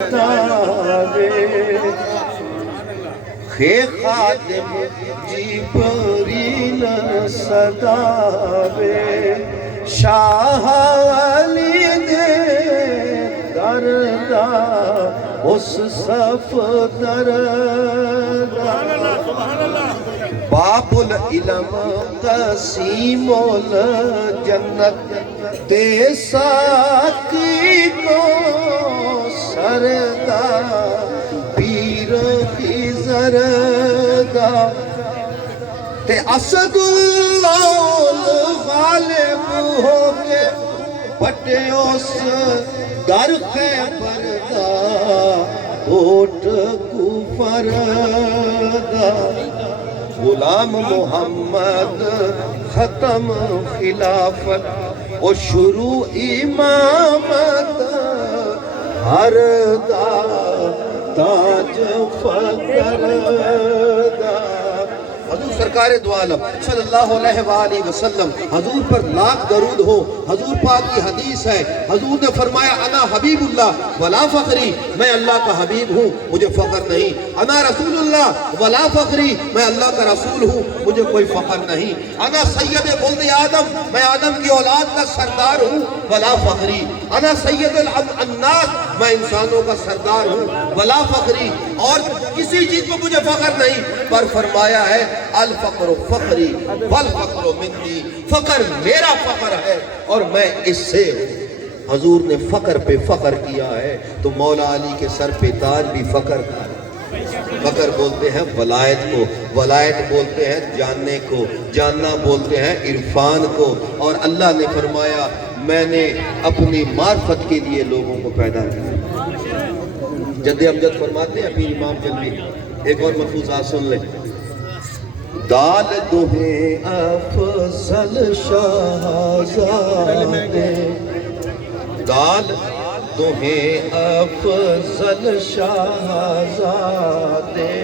خادم جبریل صداوے شاہ علی دے دردہ اس صف دردہ باب العلم قسیم الجنت تے ساکی کو سردہ پیر کی زردہ تے اسد اللہ غالب ہو کے پٹے اس در خیبر دا اوٹ کفردہ غلام محمد ختم خلافت و شروع امامت ہر دا تاج فقر دا حضور سرکار دو عالم صلی اللہ علیہ وآلہ وسلم حضور پر لاکھ درود ہو. حضور پاک کی حدیث ہے، حضور نے فرمایا انا حبیب اللہ ولا فخری، میں اللہ کا حبیب ہوں مجھے فخر نہیں. انا رسول اللہ ولا فخری، میں اللہ کا رسول ہوں مجھے کوئی فخر نہیں. انا سید ولد آدم، میں آدم کی اولاد کا سردار ہوں ولا فخری. انا سید الناس، میں انسانوں کا سردار ہوں ولا فخری، اور کسی چیز پر مجھے فخر نہیں. پر فرمایا ہے الفقر فخری والفقر منی، فخر میرا فخر ہے اور میں اس سے ہوں. حضور نے فخر پہ فخر کیا ہے تو مولا علی کے سر پہ تاج بھی فخر کا ہے. فخر بولتے ہیں ولایت کو، ولایت بولتے ہیں جاننے کو، جاننا بولتے ہیں عرفان کو. اور اللہ نے فرمایا میں نے اپنی معرفت کے لیے لوگوں کو پیدا کیا. جد امجد فرماتے ہیں پیر امام جلوی، ایک اور ملفوظات سن لیں. دال دوہیں افضل شہزادے، دال دوہیں افضل شہزادے،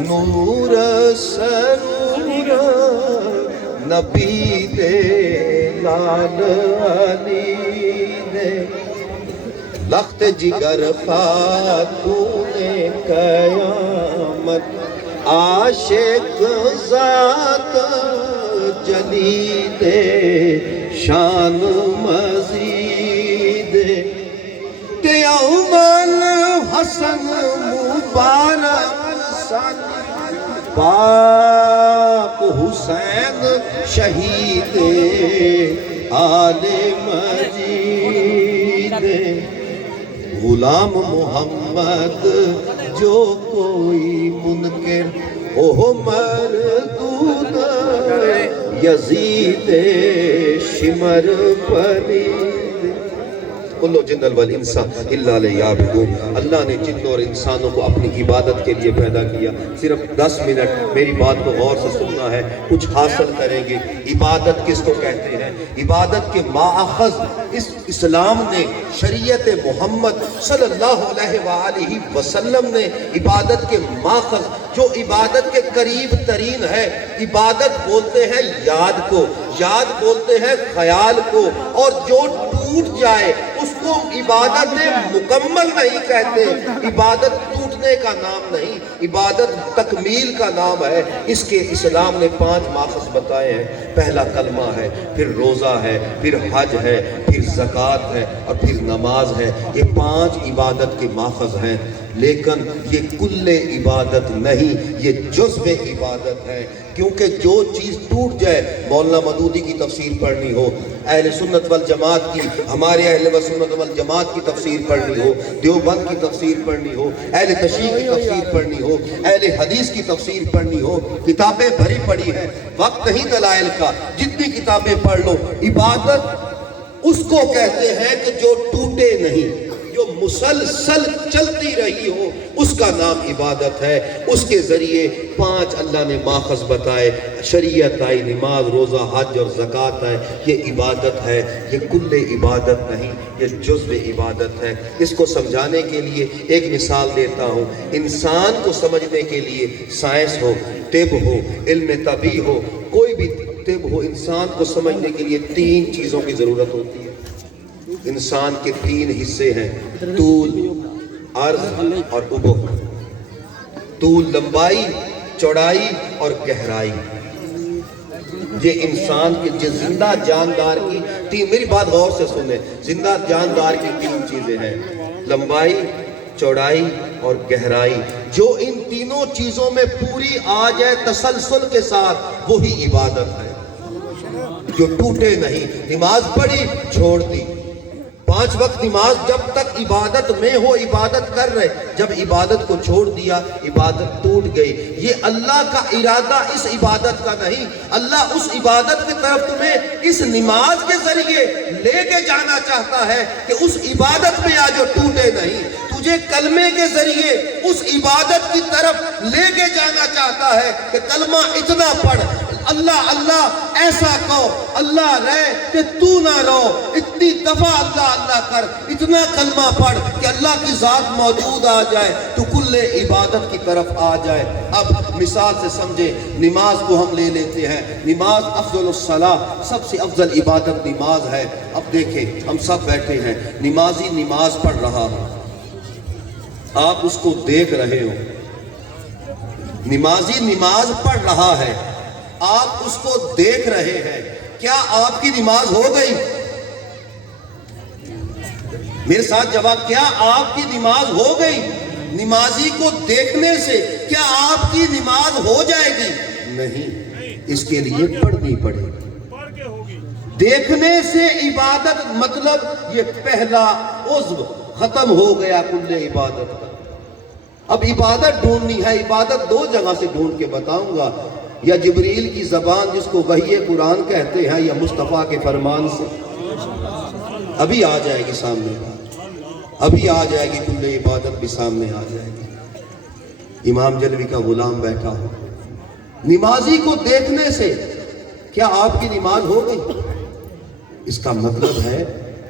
نور سرور نبی دے لال علی دے، لخت جگر خاتون قیامت، عاشق ذات جلی دے شان مزید، تے یومن حسن مبارک سن، پاک حسین شہید آل مجید. غلام محمد جو کوئی منکر اوہ مردود، یزید شمر پرید. کلو جن والانسان الا لیعبدون، اللہ نے جن اور انسانوں کو اپنی عبادت کے لیے پیدا کیا. صرف 10 منٹ میری بات کو غور سے سننا ہے، کچھ حاصل کریں گے. عبادت کس کو کہتے ہیں؟ عبادت کے ماخذ اس اسلام نے، شریعت محمد صلی اللہ علیہ وآلہ وسلم نے عبادت کے ماخذ جو عبادت کے قریب ترین ہے. عبادت بولتے ہیں یاد کو، یاد بولتے ہیں خیال کو، اور جو ٹوٹ جائے اس کو عبادت مکمل نہیں کہتے. عبادت ٹوٹنے کا نام نہیں، عبادت تکمیل کا نام ہے. اس کے اسلام نے 5 ماخذ بتائے ہیں. پہلا کلمہ ہے، پھر روزہ ہے، پھر حج ہے، پھر زکوٰۃ ہے، اور پھر نماز ہے. یہ 5 عبادت کے ماخذ ہیں، لیکن یہ کل عبادت نہیں، یہ جزو عبادت ہے. کیونکہ جو چیز ٹوٹ جائے، مولانا مودودی کی تفسیر پڑھنی ہو، اہل سنت والجماعت کی، ہمارے اہل سنت والجماعت کی تفسیر پڑھنی ہو، دیوبند کی تفسیر پڑھنی ہو، اہل تشیع کی تفسیر پڑھنی ہو، اہل حدیث کی تفسیر پڑھنی ہو، کتابیں بھری پڑی ہیں، وقت نہیں دلائل کا، جتنی کتابیں پڑھ لو. عبادت اس کو کہتے ہیں کہ جو ٹوٹے نہیں، جو مسلسل چلتی رہی ہو، اس کا نام عبادت ہے. اس کے ذریعے 5 اللہ نے ماخذ بتائے، شریعت آئی، نماز، روزہ، حج اور زکوٰۃ ہے. یہ عبادت ہے، یہ کل عبادت نہیں، یہ جزو عبادت ہے. اس کو سمجھانے کے لیے ایک مثال دیتا ہوں. انسان کو سمجھنے کے لیے سائنس ہو، طب ہو، علم طبی ہو، کوئی بھی طب ہو، انسان کو سمجھنے کے لیے 3 چیزوں کی ضرورت ہوتی ہے. انسان کے 3 حصے ہیں: طول، عرض اور ابوک، طول لمبائی، چوڑائی اور گہرائی، یہ انسان کے زندہ جاندار کی تین، میری بات غور سے سنیں، زندہ جاندار کی تین چیزیں ہیں، لمبائی، چوڑائی اور گہرائی۔ جو ان تینوں چیزوں میں پوری آ جائے تسلسل کے ساتھ، وہی عبادت ہے جو ٹوٹے نہیں۔ نماز پڑھی، چھوڑ دی، 5 وقت نماز جب تک عبادت میں ہو عبادت کر رہے، جب عبادت کو چھوڑ دیا عبادت ٹوٹ گئی۔ یہ اللہ کا ارادہ اس عبادت کا نہیں، اللہ اس عبادت کی طرف تمہیں اس نماز کے ذریعے لے کے جانا چاہتا ہے کہ اس عبادت میں آ جو ٹوٹے نہیں، تجھے کلمے کے ذریعے اس عبادت کی طرف لے کے جانا چاہتا ہے کہ کلمہ اتنا پڑھ، اللہ اللہ ایسا کہو، اللہ رہے کہ تو نہ رہو، اتنی دفعہ اللہ اللہ کر، اتنا کلمہ پڑھ کہ اللہ کی ذات موجود آ جائے، تو کل عبادت کی طرف آ جائے۔ اب مثال سے سمجھے، نماز کو ہم لے لیتے ہیں، نماز افضل الصلاۃ، سب سے افضل عبادت نماز ہے۔ اب دیکھیں، ہم سب بیٹھے ہیں، نمازی نماز پڑھ رہا ہو، آپ اس کو دیکھ رہے ہو، نمازی نماز پڑھ رہا ہے، آپ اس کو دیکھ رہے ہیں، کیا آپ کی نماز ہو گئی؟ میرے ساتھ جواب، کیا آپ کی نماز ہو گئی؟ نمازی کو دیکھنے سے کیا آپ کی نماز ہو جائے گی؟ نہیں، اس کے لیے پڑھنی پڑے گی۔ دیکھنے سے عبادت، مطلب یہ پہلا عضو ختم ہو گیا کل عبادت کا۔ اب عبادت ڈھونڈنی ہے، عبادت 2 جگہ سے ڈھونڈ کے بتاؤں گا، یا جبریل کی زبان جس کو وحی قرآن کہتے ہیں، یا مصطفیٰ کے فرمان سے۔ ابھی آ جائے گی سامنے، ابھی آ جائے گی، کل عبادت بھی سامنے آ جائے گی۔ امام جلوی کا غلام بیٹھا ہو، نمازی کو دیکھنے سے کیا آپ کی نماز ہو گئی؟ اس کا مطلب ہے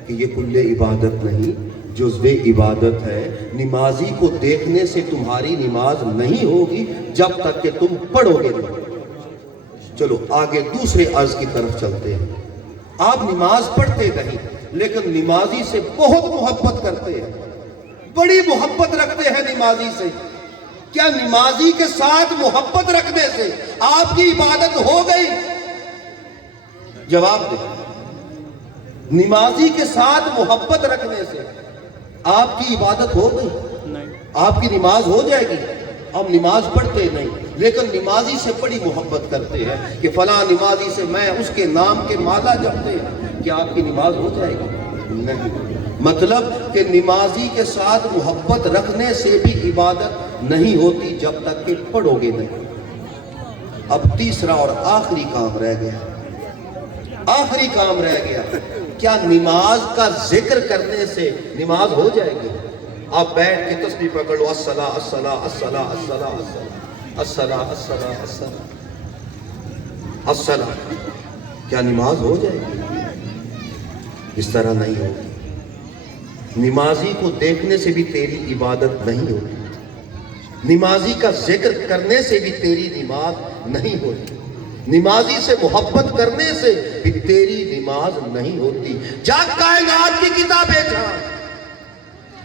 کہ یہ کل عبادت نہیں، جزو عبادت ہے۔ نمازی کو دیکھنے سے تمہاری نماز نہیں ہوگی جب تک کہ تم پڑھو گے نہیں۔ چلو آگے دوسرے عرض کی طرف چلتے ہیں۔ آپ نماز پڑھتے نہیں، لیکن نمازی سے بہت محبت کرتے ہیں، بڑی محبت رکھتے ہیں نمازی سے۔ کیا نمازی کے ساتھ محبت رکھنے سے آپ کی عبادت ہو گئی؟ جواب دیں، نمازی کے ساتھ محبت رکھنے سے آپ کی عبادت ہو گئی؟ آپ کی نماز ہو جائے گی؟ ہم نماز پڑھتے نہیں، لیکن نمازی سے بڑی محبت کرتے ہیں کہ فلاں نمازی سے میں اس کے نام کے مالا جپتے ہیں، کیا آپ کی نماز ہو جائے گی؟ نہیں۔ مطلب کہ نمازی کے ساتھ محبت رکھنے سے بھی عبادت نہیں ہوتی جب تک کہ پڑھو گے نہیں۔ اب تیسرا اور آخری کام رہ گیا، آخری کام رہ گیا، کیا نماز کا ذکر کرنے سے نماز ہو جائے گی؟ آپ بیٹھ کے تسبیح پکڑ لو، الصلاۃ الصلاۃ الصلاۃ الصلاۃ الصلاۃ الصلاۃ الصلاۃ الصلاۃ، کیا نماز ہو جائے گی؟ اس طرح نہیں ہوگی۔ نمازی کو دیکھنے سے بھی تیری عبادت نہیں ہوتی، نمازی کا ذکر کرنے سے بھی تیری نماز نہیں ہوتی، نمازی سے محبت کرنے سے بھی تیری نماز نہیں ہوتی۔ جا کائنات کی کتابیں جھاڑ،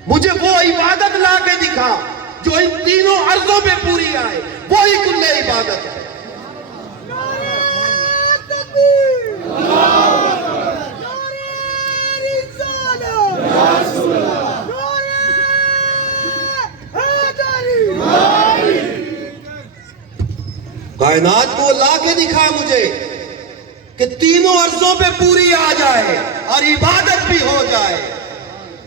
مجھے وہ عبادت لا کے دکھا جو ان تینوں عرضوں پہ پوری آئے، وہی کل عبادت ہے۔ کائنات کو لا کے دکھا مجھے کہ تینوں عرضوں پہ پوری آ جائے اور عبادت بھی ہو جائے۔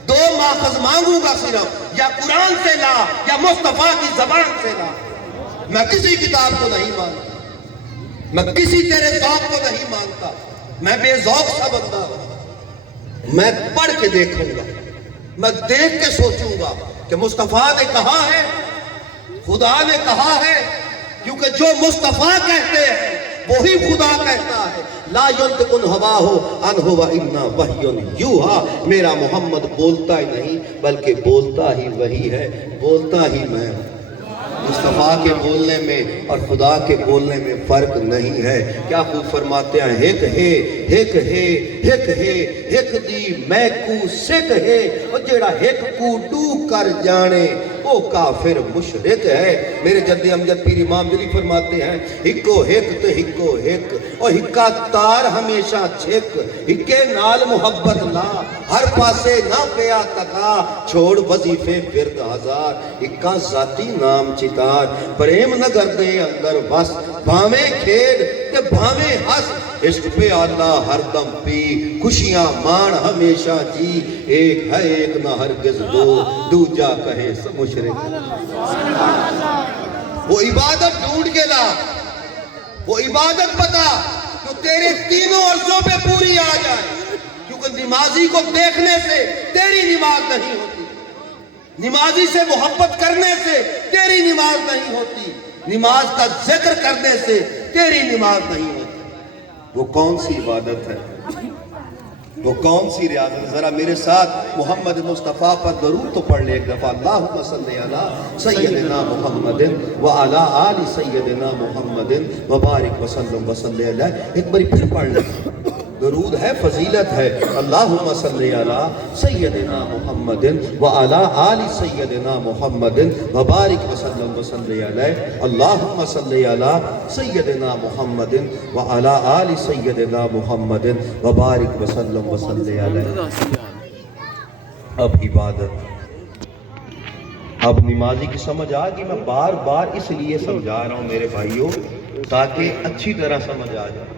2 ماخذ مانگوں گا صرف، یا قرآن سے لا یا مصطفیٰ کی زبان سے لا۔ میں کسی کتاب کو نہیں مانتا، میں کسی تیرے ذوق کو نہیں مانتا، میں بے ذوق سا بندہ ہوں۔ میں پڑھ کے دیکھوں گا، میں دیکھ کے سوچوں گا کہ مصطفیٰ نے کہا ہے، خدا نے کہا ہے، کیونکہ جو مصطفیٰ کہتے ہیں وہی خدا کہتا ہے۔ لا ينطق الهوى ان هو الا وحی یوحی، میرا محمد بولتا ہی نہیں بلکہ بولتا ہی وہی ہے، بولتا ہی میں ہوں۔ مصطفیٰ کے بولنے میں اور خدا کے بولنے میں فرق نہیں ہے. کیا خوب فرماتے ہیں, ہک ہے ہک ہے ہک ہے ہک دی میں کو سکھ ہے, اور جیڑا ہک کو ڈو کر جانے وہ کافر مشرک ہے. میرے جد امجد پیر امام جلی فرماتے ہیں, ہکو ہک تو ہکو ہک, اور ہکا تار ہمیشہ چھک, ہکے نال محبت لا ہر پاسے نہ پیا تکا, چھوڑ وظیفے ورد ہزار, ہکا ذاتی نام چتار, پریم نگر دے اندر بس, بھاویں کھیل تے بھاویں ہس, عشق پہ اللہ ہر دم پی, خوشیاں مان ہمیشہ جی, ایک ہے ایک نہ ہرگز دو, دوجا کہے سب مشرک. وہ عبادت ڈھونڈ کے لا, وہ عبادت بتا جو تیرے تینوں عرضوں پہ پوری آ جائے, کیونکہ نمازی کو دیکھنے سے تیری نماز نہیں ہوتی, نمازی سے محبت کرنے سے تیری نماز نہیں ہوتی, نماز کا ذکر کرنے سے تیری نماز نہیں ہوتی. وہ کون سی عبادت ہے, وہ کون سی ریاضت؟ ذرا میرے ساتھ محمد مصطفیٰ پر درود تو پڑھ لے ایک دفعہ. اللہم صلی علی سیدنا محمد وعلی آل سیدنا محمد وبارک وسلم وصلی علیہ. ایک باری پھر پڑھ لیں, درود ہے, فضیلت ہے. اللہم صلی علی سیدنا محمد وعلی آل سیدنا محمد وبارک وسلم وصلی علیہ. اللہم صلی علی سیدنا محمد وعلی آل سیدنا محمد وبارک وسلم وصلی علیہ. اب عبادت, اب نمازی کی سمجھ آ گئی. میں بار بار اس لیے سمجھا رہا ہوں میرے بھائیوں تاکہ اچھی طرح سمجھ آ جائے.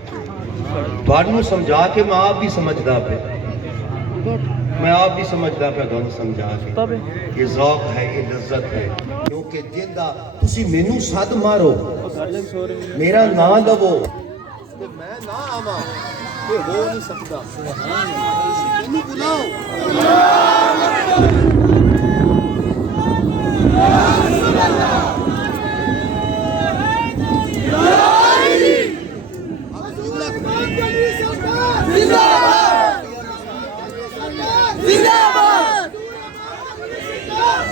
بارنوں سمجھا کے میں آپ بھی سمجھدا پہ, میں آپ بھی سمجھدا پہ دونوں سمجھا کے. یہ ذوق ہے, یہ لذت ہے, کیونکہ جندہ تسی مینوں صد مارو میرا نہ لو تے میں نہ آواں, یہ ہو نہیں سکتا. مینوں بلاؤ